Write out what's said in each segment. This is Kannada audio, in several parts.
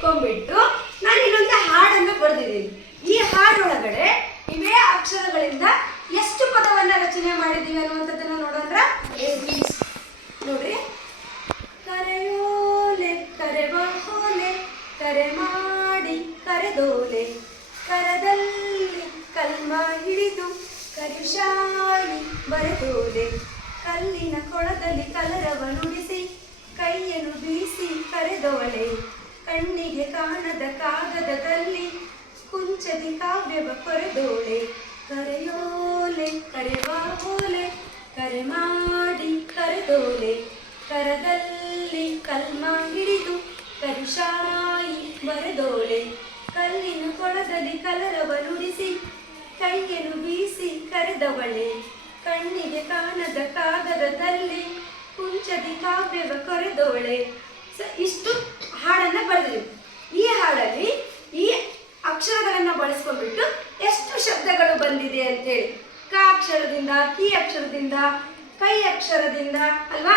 ಇಟ್ಕೊಂಡ್ಬಿಟ್ಟು ನಾನು ಇನ್ನೊಂದು ಹಾಡನ್ನು ಬರೆದಿದ್ದೀನಿ. ಈ ಹಾಡೊಳಗಡೆ ಇವೇ ಅಕ್ಷರಗಳಿಂದ ಎಷ್ಟು ಪದವನ್ನ ರಚನೆ ಮಾಡಿದ್ದೀವಿ ಅನ್ನುವಂಥದ್ದನ್ನು ನೋಡೋಣ. ನೋಡ್ರಿ. ಕರೆಯೋಲೆ ಕರೆಬಹೋಲೆ ಕರೆ ಮಾಡಿ ಕರೆದೋಲೆ ಕರದಲ್ಲಿ ಕಲ್ಮ ಹಿಡಿದು ಕರಿಶಾಲಿ ಬರೆದೋಲೆ ಕಲ್ಲಿನ ಕೊಳದಲ್ಲಿ ಕಲರವ ನುಡಿಸಿ ಕೈಯನ್ನು ಬೀಸಿ ಕರೆದೋಳೆ ಕಣ್ಣಿಗೆ ಕಾಣದ ಕಾಗದದಲ್ಲಿ ಕುಂಚದಿ ಕಾವ್ಯವ ಕೊರೆದೋಳೆ. ಕರೆಯೋಲೆ ಕರೆವಾಹೋಲೆ ಕರೆ ಮಾಡಿ ಕರೆದೋಲೆ. ಕರದಲ್ಲಿ ಕಲ್ಮ ಹಿಡಿದು ಕರಿಶಾಯಿ ಬರೆದೋಳೆ ಕಲ್ಲಿನ ಕೊಳದಲ್ಲಿ ಕಲರವ ನುಡಿಸಿ ಕೈಯನ್ನು ಬೀಸಿ ಕರೆದವಳೆ. ಕಣ್ಣಿಗೆ ಕಾಣದ ಕಾಗದದಲ್ಲಿ ಕುಂಚದಿ ಕಾವ್ಯವ ಕೊರೆದೋಳೆ. ಇಷ್ಟು? ಹಾಡನ್ನ ಬರೆದಿವಿ ಈ ಹಾಡಲ್ಲಿ ಈ ಅಕ್ಷರಗಳನ್ನ ಬಳಸ್ಕೊಂಡ್ಬಿಟ್ಟು ಎಷ್ಟು ಶಬ್ದಗಳು ಬಂದಿದೆ ಅಂತ ಹೇಳಿ. ಕ ಅಕ್ಷರದಿಂದ ಕಿ ಅಕ್ಷರದಿಂದ ಕೈ ಅಕ್ಷರದಿಂದ ಅಲ್ವಾ?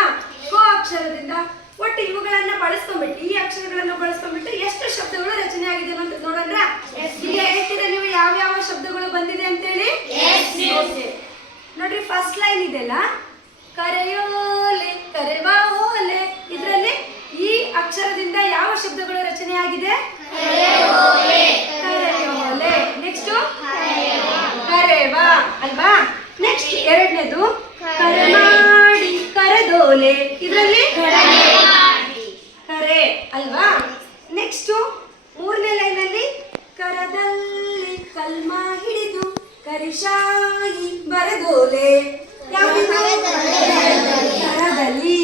ಕೋ ಅಕ್ಷರದಿಂದ. ಒಟ್ಟು ಇವುಗಳನ್ನ ಬಳಸ್ಕೊಂಡ್ಬಿಟ್ಟು ಈ ಅಕ್ಷರಗಳನ್ನ ಬಳಸ್ಕೊಂಡ್ಬಿಟ್ಟು ಎಷ್ಟು ಶಬ್ದಗಳು ರಚನೆ ಆಗಿದೆ ಅಂತ ನೋಡೋಣ ಈಗ ಹೇಳ್ತೀರಾ ನೀವು ಯಾವ ಯಾವ ಶಬ್ದಗಳು ಬಂದಿದೆ ಅಂತೇಳಿ. ನೋಡ್ರಿ ಫಸ್ಟ್ ಲೈನ್ ಇದೆಲ್ಲ. ಕರೆಯೋಲೆ ಶಬ್ದಗಳು ರಚನೆ ಆಗಿದೆ ಕರೆಯೋಲೆ ನೆಕ್ಸ್ಟ್ ಕರೆವಾ ಅಲ್ವಾ? ನೆಕ್ಸ್ಟ್ ಎರಡನೇದು? ಕರೆ ಮಾಡಿ ಕರೆದೋಲೆ ಇದರಲ್ಲಿ? ಕರೆ ಅಲ್ವಾ? ನೆಕ್ಸ್ಟ್ ಮೂರನೇ ಲೈನಲ್ಲಿ? ಕರದಲ್ಲಿ ಕಲ್ಮ ಹಿಡಿದು ಕರಿಶಾಯಿ ಬರದೋಲೆ. ಯಾವ ಕರದಲ್ಲಿ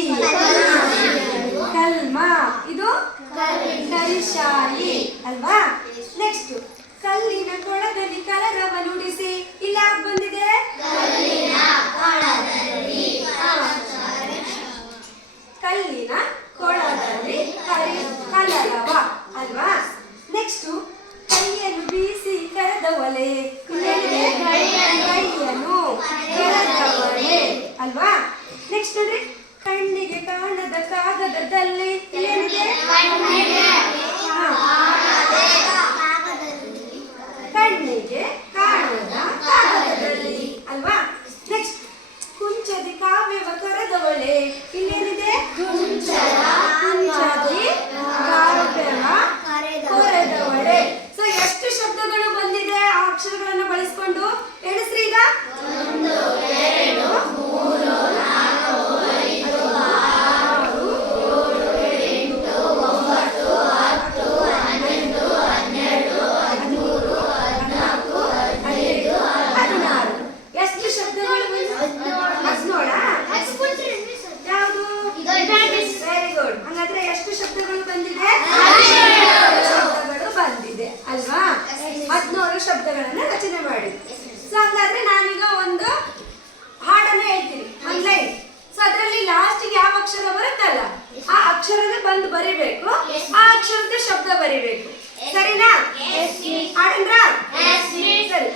ಕಲ್ಮ ಇದು ಕರಿಶಾಯಿ ಅಲ್ವಾ? ನೆಕ್ಸ್ಟ್ ಕಲ್ಲಿನ ಕೊಳದಲ್ಲಿ ಕಲರವ ನುಡಿಸಿ ಇಲ್ಲ ಬಂದಿದೆ? ಕಲ್ಲಿನ ಕೊಳದಲ್ಲಿ ಕಲರವ ಅಲ್ವಾ? ನೆಕ್ಸ್ಟ್ ಕೈಯನ್ನು ಬೀಸಿ ಕರೆದ ಒಲೆ ಕೈಯನ್ನು ಕರೆದವಳೆ ಅಲ್ವಾ? ನೆಕ್ಸ್ಟ್ ನೋಡ್ರಿ ಕಣ್ಣಿಗೆ ಕಾಣದ ಕಾಗದದಲ್ಲಿ. ಕಣ್ಣಿಗೆ ಬರಿಬೇಕು? ಆ ಅಕ್ಷರದ ಶಬ್ದ ಬರಿಬೇಕು. ಸರಿನಾ? ಹಾಡಂದ್ರ ಸರಿ.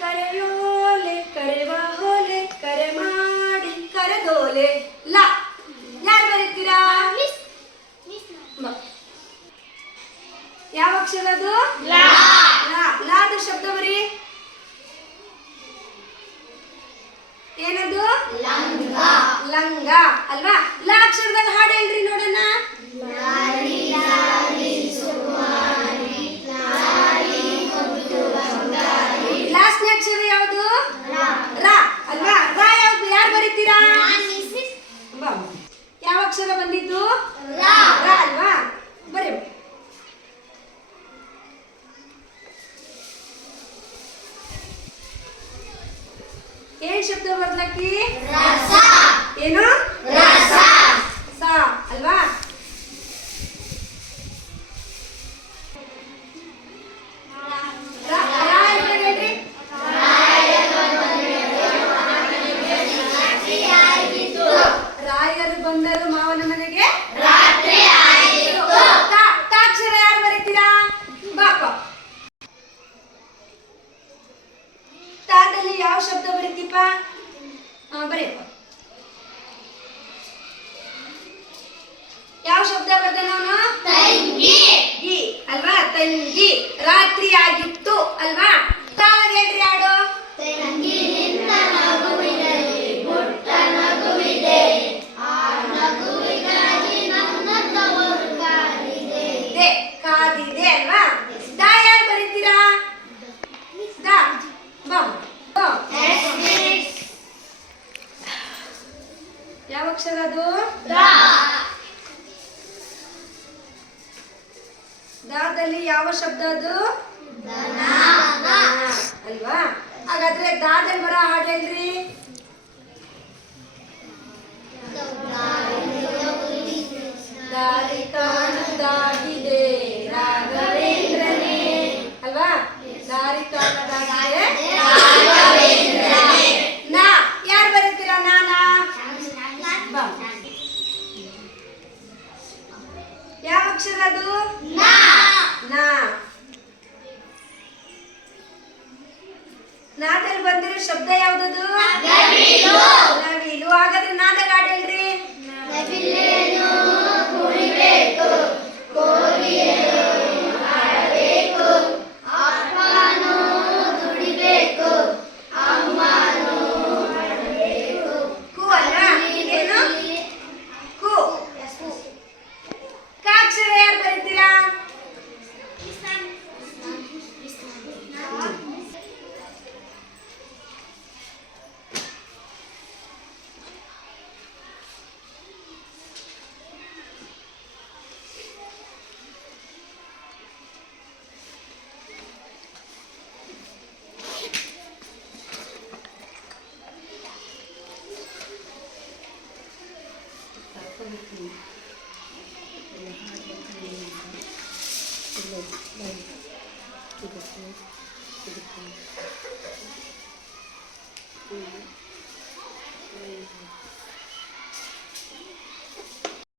ಕರೆಯೋಲೆ ಕರೆವಾ ಹೋಲೆ ಕರೆ ಮಾಡಿ ಕರೆದೋಲೆ ಲ. ಯಾರು ಬರೀತೀರಾ. ಯಾವ ಅಕ್ಷರ ಅದು ಲಾದ ಶಬ್ದ ಬರಿ? ಏನದು? ಲಂಗ. ಲಂಗ. ಅಲ್ವಾ? ಲ ಅಕ್ಷರದಲ್ಲಿ ಹಾಡು ಹೇಳ್ರಿ ನೋಡೋಣ. ರಸ. ಏನು? ಸ ಅಲ್ವಾ. ರಾಯರು ಬಂದರು ಮಾವನ ಮನೆಗೆ. ಶಬ್ದ ಬರೆದನವನು ತಂಗಿ. ಅಲ್ವಾ? ತಂಗಿ. ರಾತ್ರಿ ಆಗಿತ್ತು ಅಲ್ವಾ? ತಾವಾಗ ಹೇಳ್ರಿ ಕಾದಿದೆ. ಅಲ್ವಾ? ಯಾರು ಬರೀತೀರಾ? ಬಾ ಯಾವ ಅಕ್ಷರ ಅದು? ದಾದಲ್ಲಿ ಯಾವ ಶಬ್ದ ಅದು? ಅಲ್ವಾ? ಹಾಗಾದ್ರೆ ದಾದಲ್ಲಿ ಬರೋ ಹಾಡು ಹೇಳ್ರಿ. ದಾರಿ ಕಾಣದಾಗಿದೆ ರಾಘವೇಂದ್ರನೇ. ಅಲ್ವಾ? ದಾರಿ ಕಾಣದಾಗಿದೆ ನಾ ಯಾರು ಬರೀತೀರಾ ನಾನಾ. ಯಾವ ಅಕ್ಷರ ಅದು? ನಾ. ನಾದಲ್ಲಿ ಬಂದಿರೋ ಶಬ್ದ ಯಾವ್ದದು? ನವಿಲು. ಹಾಗಾದ್ರೆ ನಾದಾಗ